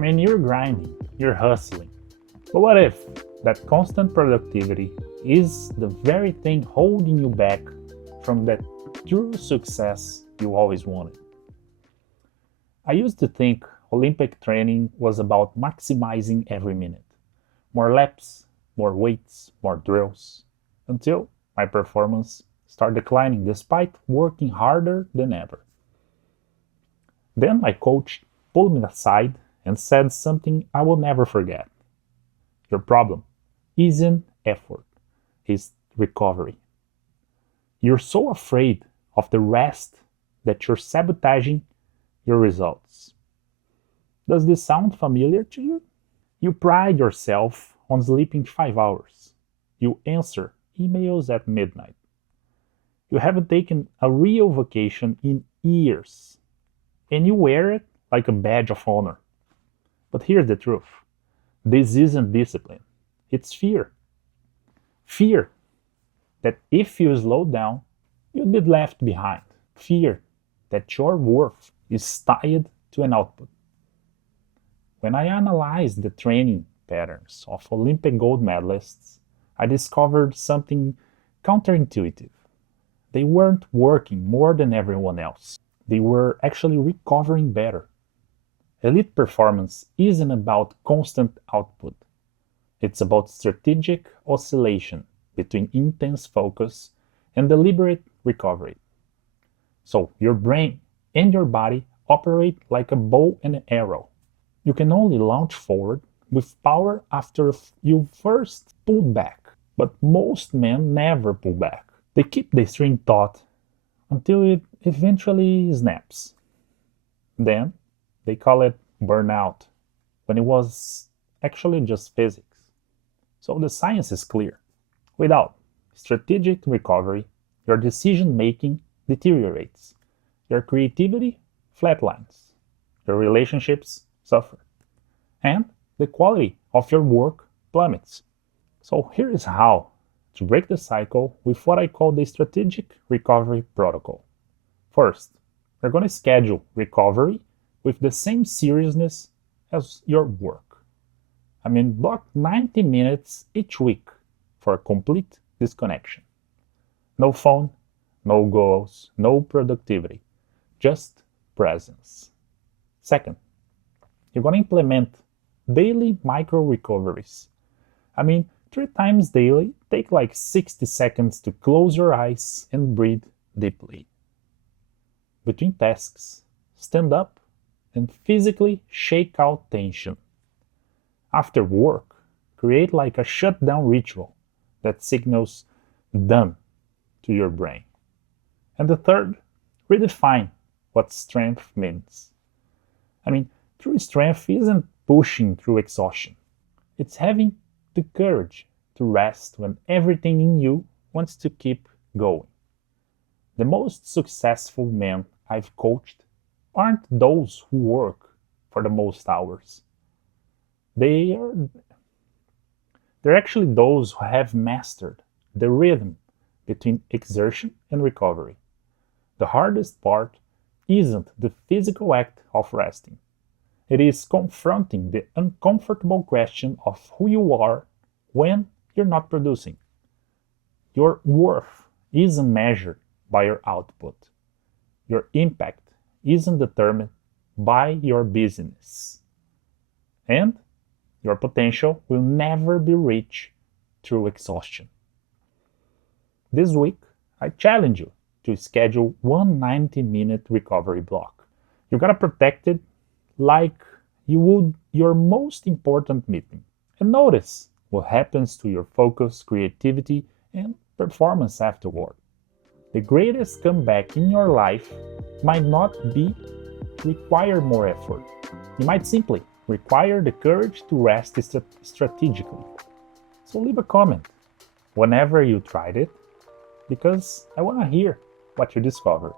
You're grinding, you're hustling. But what if that constant productivity is the very thing holding you back from that true success you always wanted? I used to think Olympic training was about maximizing every minute. More laps, more weights, more drills, until my performance started declining despite working harder than ever. Then my coach pulled me aside and said something I will never forget. Your problem isn't effort, it's recovery. You're so afraid of the rest that you're sabotaging your results. Does this sound familiar to you? You pride yourself on sleeping 5 hours. You answer emails at midnight. You haven't taken a real vacation in years, and you wear it like a badge of honor. But here's the truth. This isn't discipline. It's fear. Fear that if you slow down, you'll be left behind. Fear that your worth is tied to an output. When I analyzed the training patterns of Olympic gold medalists, I discovered something counterintuitive. They weren't working more than everyone else. They were actually recovering better. Elite performance isn't about constant output. It's about strategic oscillation between intense focus and deliberate recovery. So your brain and your body operate like a bow and arrow. You can only launch forward with power after you first pull back. But most men never pull back. They keep the string taut until it eventually snaps. Then they call it burnout, when it was actually just physics. So the science is clear. Without strategic recovery, your decision making deteriorates, your creativity flatlines, your relationships suffer, and the quality of your work plummets. So here is how to break the cycle with what I call the strategic recovery protocol. First, we're going to schedule recovery with the same seriousness as your work. Block 90 minutes each week for a complete disconnection. No phone, no goals, no productivity, just presence. Second, you're going to implement daily micro recoveries. 3 times daily, take like 60 seconds to close your eyes and breathe deeply. Between tasks, stand up and physically shake out tension. After work, create like a shutdown ritual that signals done to your brain. And the third, redefine what strength means. True strength isn't pushing through exhaustion. It's having the courage to rest when everything in you wants to keep going. The most successful men I've coached aren't those who work for the most hours. They're actually those who have mastered the rhythm between exertion and recovery. The hardest part isn't the physical act of resting. It is confronting the uncomfortable question of who you are when you're not producing. Your worth isn't measured by your output. Your impact isn't determined by your business. And your potential will never be reached through exhaustion. This week, I challenge you to schedule one 90-minute recovery block. You gotta protect it like you would your most important meeting. And notice what happens to your focus, creativity, and performance afterward. The greatest comeback in your life might not be require more effort. You might simply require the courage to rest strategically. So leave a comment whenever you tried it, because I want to hear what you discovered.